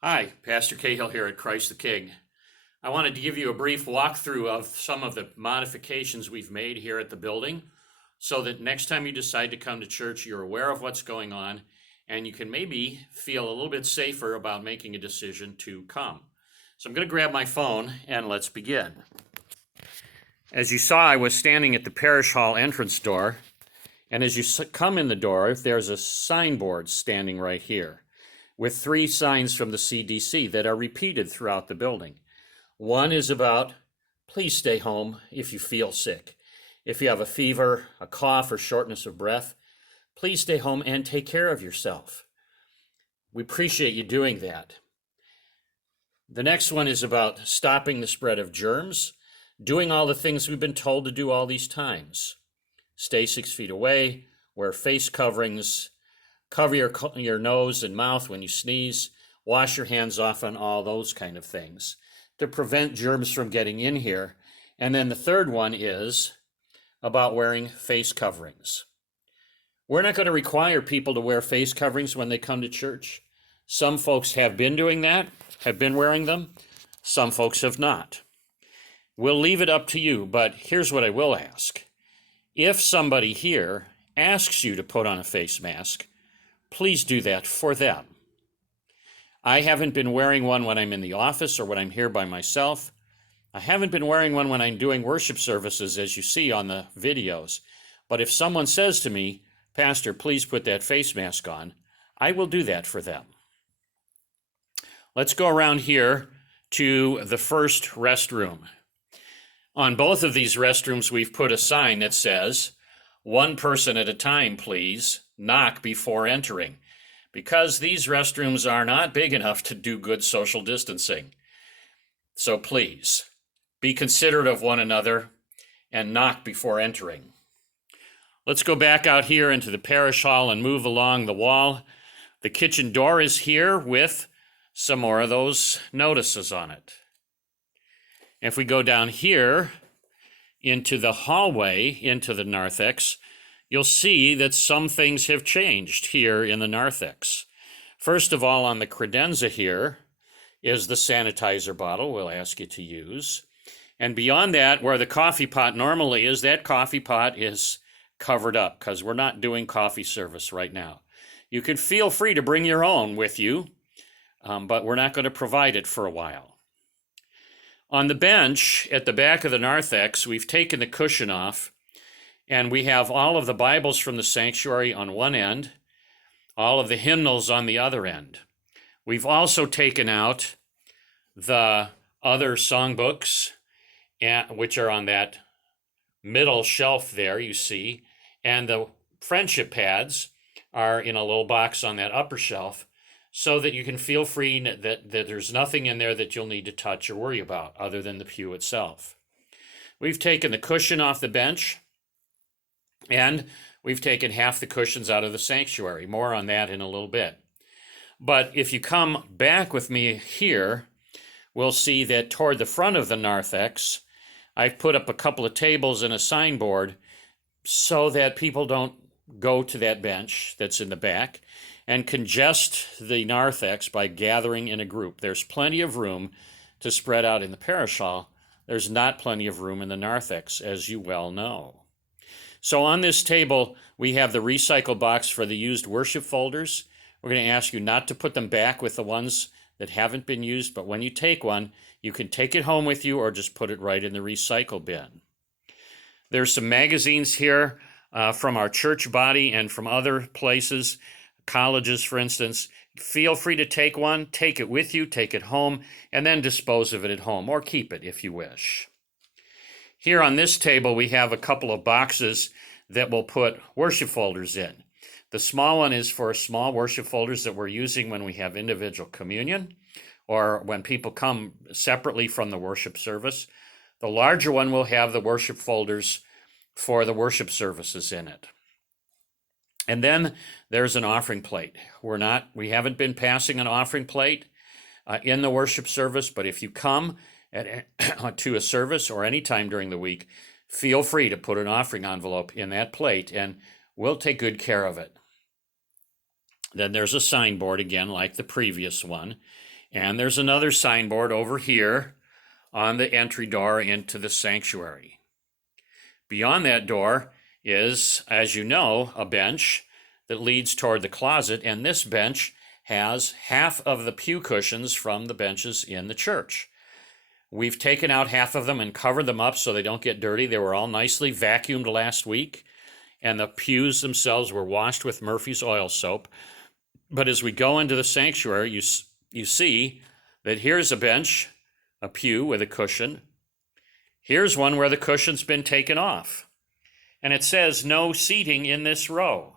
Hi, Pastor Cahill here at Christ the King. I wanted to give you a brief walkthrough of some of the modifications we've made here at the building so that next time you decide to come to church, you're aware of what's going on and you can maybe feel a little bit safer about making a decision to come. So I'm going to grab my phone and let's begin. As you saw, I was standing at the parish hall entrance door, and as you come in the door, there's a signboard standing right here with 3 signs from the CDC that are repeated throughout the building. One is about, please stay home if you feel sick. If you have a fever, a cough, or shortness of breath, please stay home and take care of yourself. We appreciate you doing that. The next one is about stopping the spread of germs, doing all the things we've been told to do all these times. Stay 6 feet away, wear face coverings, cover your nose and mouth when you sneeze, wash your hands often, all those kind of things to prevent germs from getting in here. And then the third one is about wearing face coverings. We're not going to require people to wear face coverings when they come to church. Some folks have been doing that, have been wearing them. Some folks have not. We'll leave it up to you, but here's what I will ask. If somebody here asks you to put on a face mask, please do that for them. I haven't been wearing one when I'm in the office or when I'm here by myself. I haven't been wearing one when I'm doing worship services, as you see on the videos. But if someone says to me, Pastor, please put that face mask on, I will do that for them. Let's go around here to the first restroom. On both of these restrooms, we've put a sign that says, 1 person at a time, please. Knock before entering, because these restrooms are not big enough to do good social distancing. So please, be considerate of one another and knock before entering. Let's go back out here into the parish hall and move along the wall. The kitchen door is here with some more of those notices on it. If we go down here into the hallway, into the narthex, you'll see that some things have changed here in the narthex. First of all, on the credenza here is the sanitizer bottle we'll ask you to use. And beyond that, where the coffee pot normally is, that coffee pot is covered up because we're not doing coffee service right now. You can feel free to bring your own with you, but we're not going to provide it for a while. On the bench at the back of the narthex, we've taken the cushion off, and we have all of the Bibles from the sanctuary on one end, all of the hymnals on the other end. We've also taken out the other songbooks, which are on that middle shelf there, you see, and the friendship pads are in a little box on that upper shelf, so that you can feel free that there's nothing in there that you'll need to touch or worry about other than the pew itself. We've taken the cushion off the bench, and we've taken half the cushions out of the sanctuary. More on that in a little bit. But if you come back with me here, we'll see that toward the front of the narthex, I've put up a couple of tables and a signboard so that people don't go to that bench that's in the back and congest the narthex by gathering in a group. There's plenty of room to spread out in the parish hall. There's not plenty of room in the narthex, as you well know. So on this table, we have the recycle box for the used worship folders. We're going to ask you not to put them back with the ones that haven't been used, but when you take one, you can take it home with you or just put it right in the recycle bin. There's some magazines here from our church body and from other places, colleges, for instance. Feel free to take one, take it with you, take it home, and then dispose of it at home, or keep it if you wish. Here on this table, we have a couple of boxes that we'll put worship folders in. The small one is for small worship folders that we're using when we have individual communion or when people come separately from the worship service. The larger one will have the worship folders for the worship services in it. And then there's an offering plate. We haven't been passing an offering plate in the worship service, but if you come to a service or any time during the week, feel free to put an offering envelope in that plate and we'll take good care of it. Then there's a signboard again, like the previous one. And there's another signboard over here on the entry door into the sanctuary. Beyond that door is, as you know, a bench that leads toward the closet, and this bench has half of the pew cushions from the benches in the church. We've taken out half of them and covered them up so they don't get dirty. They were all nicely vacuumed last week, and the pews themselves were washed with Murphy's oil soap. But as we go into the sanctuary, you see that here's a bench, a pew with a cushion. Here's one where the cushion's been taken off. And it says no seating in this row.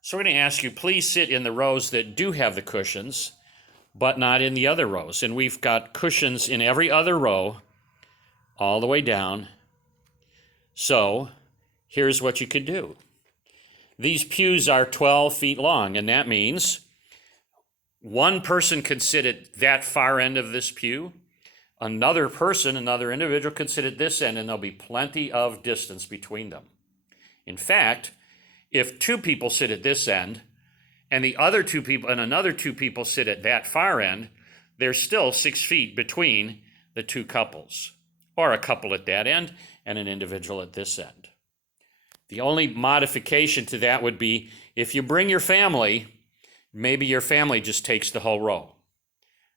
So we're going to ask you, please sit in the rows that do have the cushions, but not in the other rows. And we've got cushions in every other row, all the way down. So here's what you could do. These pews are 12 feet long, and that means one person could sit at that far end of this pew. Another person, another individual could sit at this end, and there'll be plenty of distance between them. In fact, if two people sit at this end and the other two people and another two people sit at that far end, there's still 6 feet between the two couples, or a couple at that end and an individual at this end. The only modification to that would be if you bring your family, maybe your family just takes the whole row.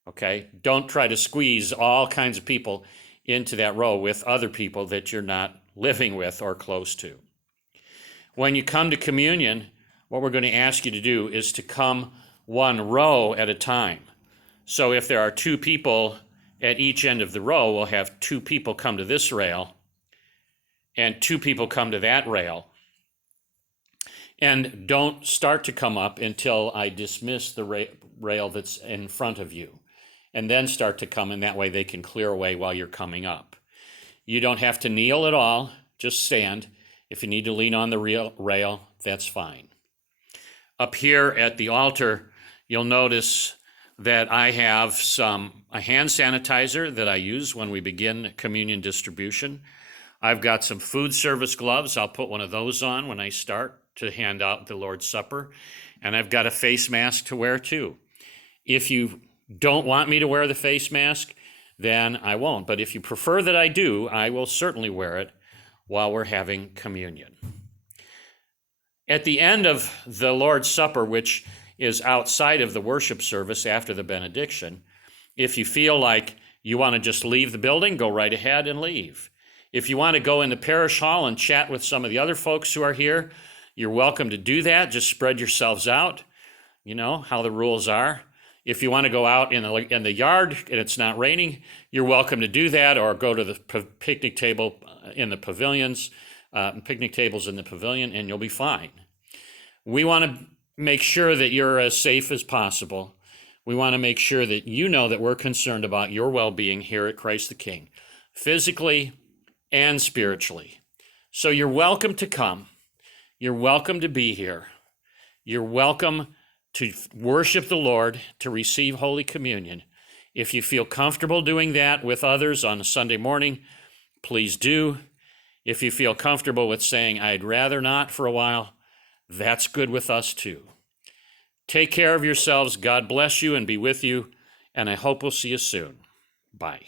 Okay, don't try to squeeze all kinds of people into that row with other people that you're not living with or close to. When you come to communion, what we're going to ask you to do is to come one row at a time. So if there are two people at each end of the row, we'll have two people come to this rail and two people come to that rail. And don't start to come up until I dismiss the rail that's in front of you. And then start to come, and that way they can clear away while you're coming up. You don't have to kneel at all, just stand. If you need to lean on the rail, that's fine. Up here at the altar, you'll notice that I have a hand sanitizer that I use when we begin communion distribution. I've got some food service gloves. I'll put one of those on when I start to hand out the Lord's Supper. And I've got a face mask to wear too. If you don't want me to wear the face mask, then I won't. But if you prefer that I do, I will certainly wear it while we're having communion. At the end of the Lord's Supper, which is outside of the worship service after the benediction, if you feel like you want to just leave the building, go right ahead and leave. If you want to go in the parish hall and chat with some of the other folks who are here, you're welcome to do that. Just spread yourselves out. You know how the rules are. If you want to go out in the yard and it's not raining, you're welcome to do that, or go to the picnic table in the pavilions, picnic tables in the pavilion, and you'll be fine. We want to make sure that you're as safe as possible. We want to make sure that you know that we're concerned about your well-being here at Christ the King, physically and spiritually. So you're welcome to come. You're welcome to be here. You're welcome to worship the Lord, to receive Holy Communion. If you feel comfortable doing that with others on a Sunday morning, please do. If you feel comfortable with saying, I'd rather not for a while, that's good with us too. Take care of yourselves. God bless you and be with you, and I hope we'll see you soon. Bye.